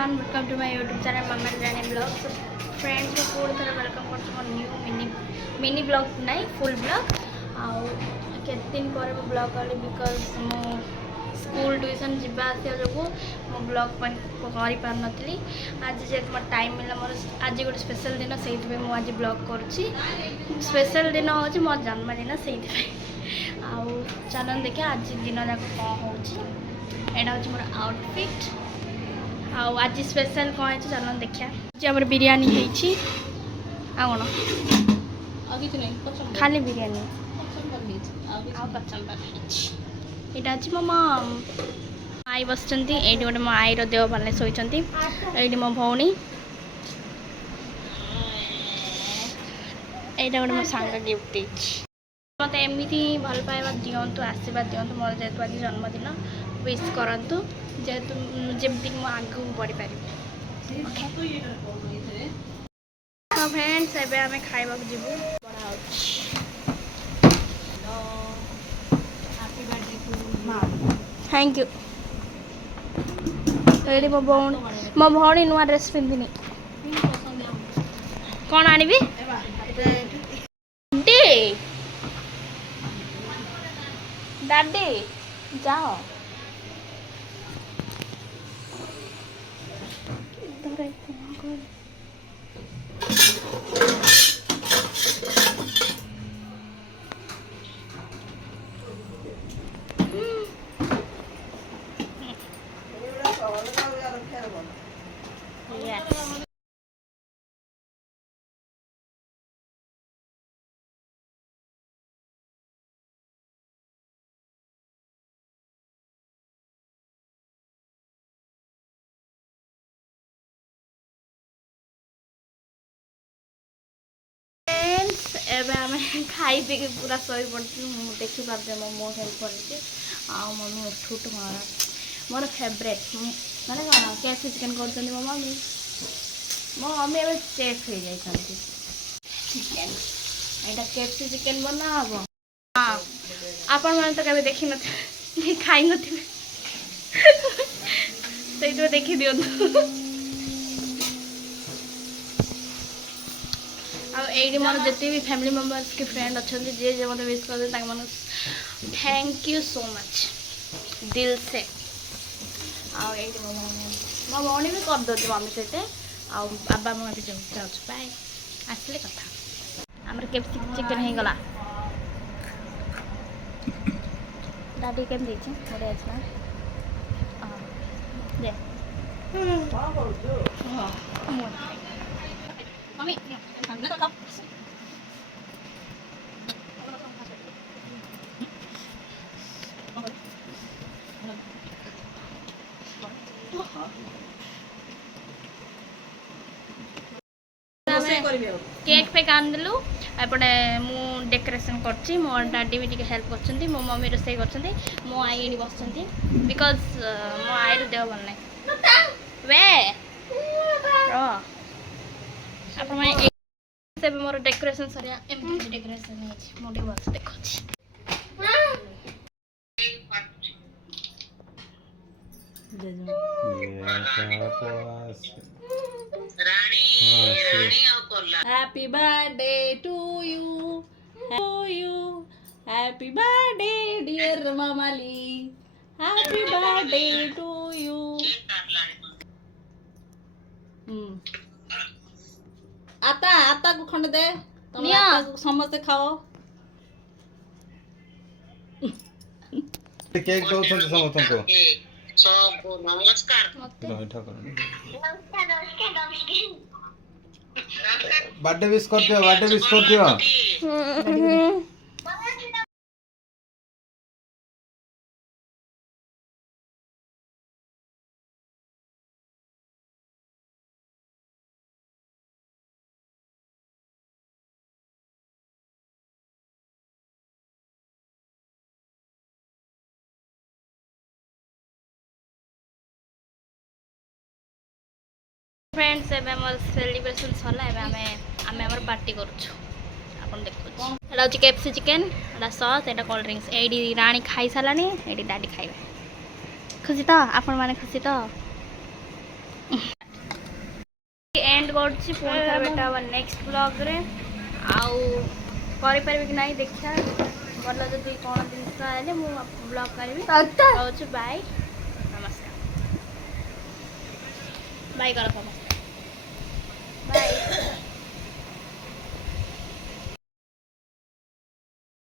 everyone, welcome to my YouTube channel Mama Rani Vlogs. So friends को पूरी तरह welcome करते हैं न्यू मिनी vlog नहीं full vlog आउ केते दिन पर vlog करी because मो स्कूल ट्यूशन जिबा आसे लोगो मो vlog पन करी पार नथली आज जे तुम टाइम मिला मोर आज गोटे स्पेशल दिन सेइथ पे मो आज vlog करछि स्पेशल दिन होछि मोर जन्मदिन सेइथ पे आउ चलन देखिए आज दिन जाक कौन होछि एटा होछि मोर आउटफिट आउ आज स्पेशल कौन है चलन देखिया जबर बिरयानी हेछि आ कोन आ किछ नै खाली बिरयानी आ कचम्बर हेछि एटा अछि ममा आई बसचंती एडी गोटे मो आई रो देव भले सोइचंती एडी मो भौणी एटा गोटे मो सांग गिफ्ट हेछि मत एमती भल पाइबा दियंतु आशीर्वाद दियंतु मोर जेतु आज जन्मदिन विश करंतु जेतु जेमती मो आगु बढ़ी पारि तो फ्रेंड्स एबे हमें खाइबा जीवु बड़ा होछि हैप्पी बर्थडे टू मां थैंक यू एडी मो भौणी नुआ ड्रेस पिंदिनी कौन आनिबी डे दादी जाओ एबे हमें खाई पी के पूरा सोई पड़ती देखी पारे मो हेल्प कर मम्मी उठ मारा मोर फेवरेट माने कौन केएफसी चिकेन कर मो मम्मी एबे चेफ हो जाती चिकेन एटा केएफसी चिकेन बना हम हाँ आपण मैंने तो कभी देखी न खाई नी से देखी दियो एडी मोर जिते भी फैमिली मेंबर्स के फ्रेंड अच्छा जे जे मतलब विश कर थैंक यू सो मच दिल से आउ एडी मो भौणी भी कर दो मम्मी सहित आउ बाबा मो अभी जाऊँ बाय आसले कथा आमर केएफसी चिकेन हो गला दादी केम देछि बड़े अच्छा दे मम्मी केक पे कांदलु एपटे मु डेकोरेशन करछि मो डाडी भी टिके हेल्प करछंती मो मम्मी रोसई करछंती मो आई एडी बसछंती बिकॉज़ मो आई रो देह भल नै वे रो अपन माने से मोर डेकोरेशन सरिया एमती डेकोरेशन है मोटी बस देखो छी happy birthday to you happy birthday dear मामाली हैप्पी बर्थडे टू यू आता आता को खंड दे तुम आता को समझते खाओ केक दो समस्त को सब नमस्कार बर्थडे विश कर दियो फ्रेंड्स एबे हमर सेलिब्रेशन सरला एबे हमें हमर पार्टी करूछु अपन देखो एटा होची केएफसी चिकेन एटा सॉस एटा कोल्ड ड्रिंक्स एडी रानी खाई सालानी एडी दादी खाइबे खुशी तो आपण माने खुशी तो एंड करछि पुणी थर बेटा अब नेक्स्ट ब्लॉग रे आउ करि परबे कि नहीं देखिया भल जदि कौन जिनस आइले मु ब्लॉग करबी कहूँ बाय नमस्कार बाय कर